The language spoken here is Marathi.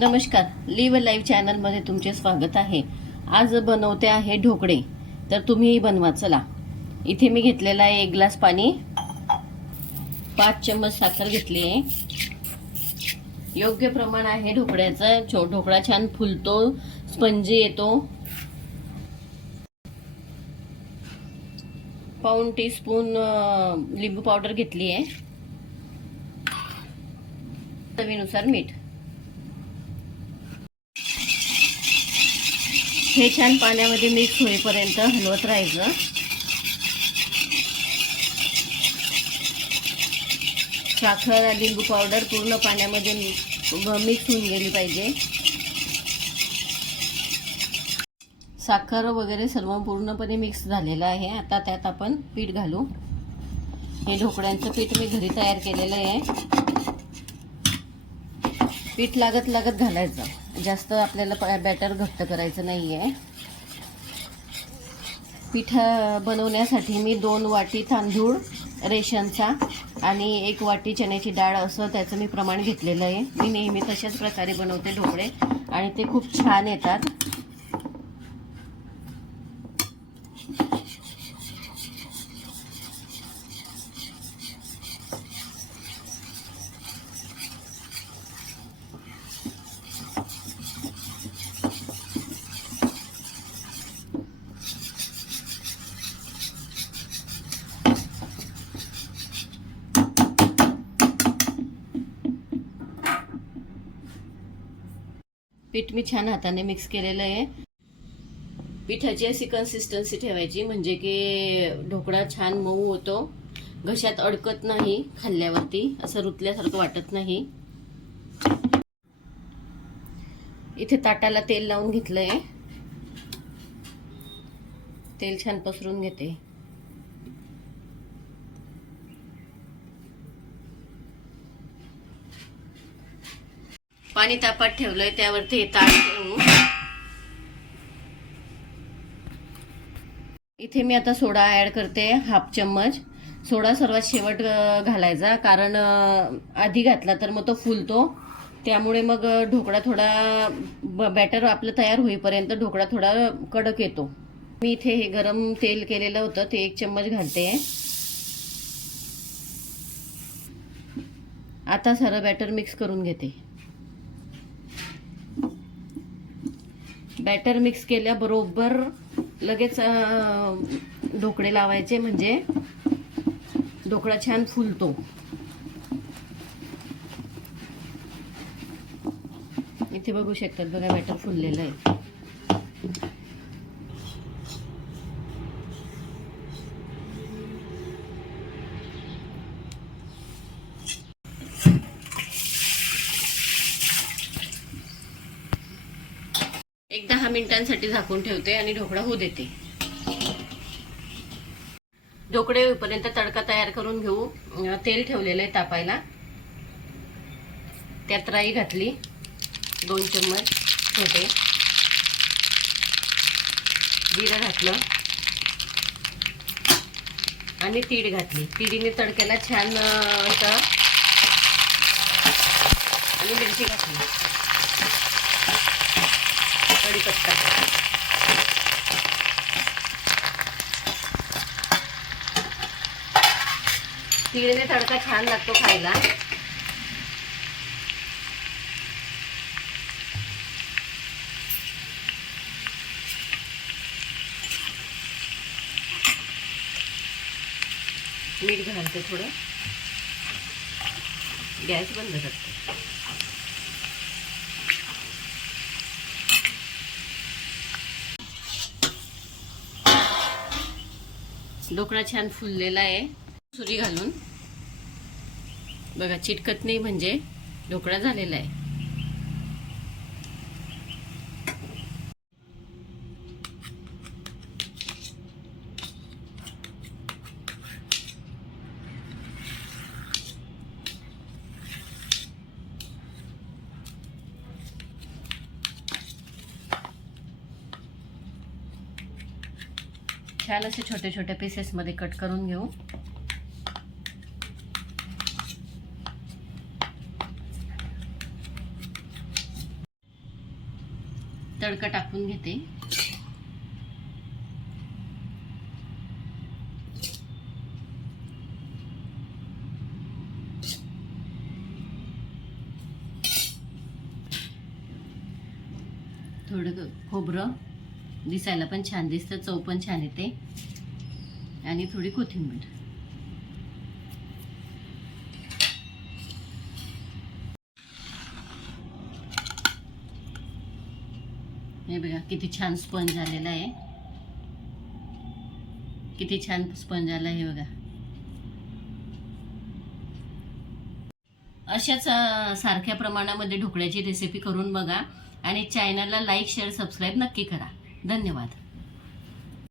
नमस्कार. लिव्ह लाईव्ह चॅनलमध्ये तुमचे स्वागत आहे. आज बनवते आहे ढोकळे. तर तुम्हीही बनवा चला. इथे मी घेतलेला आहे एक ग्लास पाणी. पाच चम्मच साखर घेतली आहे. योग्य प्रमाण आहे ढोकळ्याचं. छो ढोकळा छान फुलतो स्पंजी येतो. पाऊण टी स्पून लिंबू पावडर घेतली आहे. चवीनुसार मीठ. हे छान पाण्यामध्ये मिक्स होईपर्यंत हलवत राहायचं. साखर आणि लिंबू पावडर पूर्ण पाण्यामध्ये मिक्स होऊन गेली पाहिजे. साखर वगैरे सर्व पूर्णपणे मिक्स झालेलं आहे. आता त्यात आपण पीठ घालू. हे ढोकळ्यांचं पीठ मी घरी तयार केलेलं आहे. पीठ लागत लागत घालायचं. जास्त आपल्याला बॅटर घट्ट करायचं नाही आहे पीठ बनवण्यासाठी मी दोन वाटी तांदूळ रेशनचा आणि एक वाटी चण्याची डाळ असं त्याचं मी प्रमाण घेतलेलं आहे. मी नेहमी तशाच प्रकारे बनवते ढोकळे आणि ते खूप छान येतात. पीठ मी छान हाताने मिक्स केलेलं आहे. पिठाची अशी कन्सिस्टन्सी ठेवायची म्हणजे की ढोकळा छान मऊ होतो. घशात अडकत नाही खाल्ल्यावरती असं रुतल्यासारखं वाटत नाही. इथे ताटाला तेल लावून घेतलं आहे तेल छान पसरून घेते. पाणी तापात ठेवलंय त्यावरती हे ताट ठेवू. इथे मी आता सोडा ऍड करते हाफ चम्मच. सोडा सर्वात शेवट घालायचा कारण आधी घातला तर मग तो फुलतो. त्यामुळे मग ढोकळा थोडा बॅटर आपलं तयार होईपर्यंत ढोकळा थोडा कडक येतो. मी इथे हे गरम तेल केलेलं होतं ते एक चम्मच घालते. आता सारं बॅटर मिक्स करून घेते. बॅटर मिक्स केल्याबरोबर लगेच ढोकळे लावायचे म्हणजे ढोकळा छान फुलतो. इथे बघू शकतात बघा बॅटर फुललेलं आहे. एक दहा मिनिटांसाठी झाकून ठेवते आणि ढोकळा होऊ देते. ढोकळे होईपर्यंत तडका तयार करून घेऊ. तेल ठेवलेलं आहे तापायला. त्यात राई घातली. दोन चम्मच छोटे. जिरं घातलं. आणि तीड घातली. तिडीने तडक्याला छान असं आणि मिरची घातली. कढीपत्ता तिळेने तडका छान लागतो खायला. मीठ घालते थोडं. गॅस बंद करते. ढोकळा छान फुललेला आहे. सुरी घालून. बघा चिटकत नाही म्हणजे ढोकळा झालेला आहे. छान असे छोटे छोटे पीसेसमध्ये कट करून घेऊ. तडका टाकून घेते. थोडं खोबरं. दिसायला पण छान दिसतं चव पण छान येते. आणि थोडी कोथिंबीर. हे बघा किती छान स्पंज झालेला आहे. किती छान स्पंज आला हे बघा. अशाच सारख्या प्रमाणामध्ये ढोकळ्याची रेसिपी करून बघा. आणि चॅनलला लाईक शेअर सबस्क्राईब नक्की करा. धन्यवाद.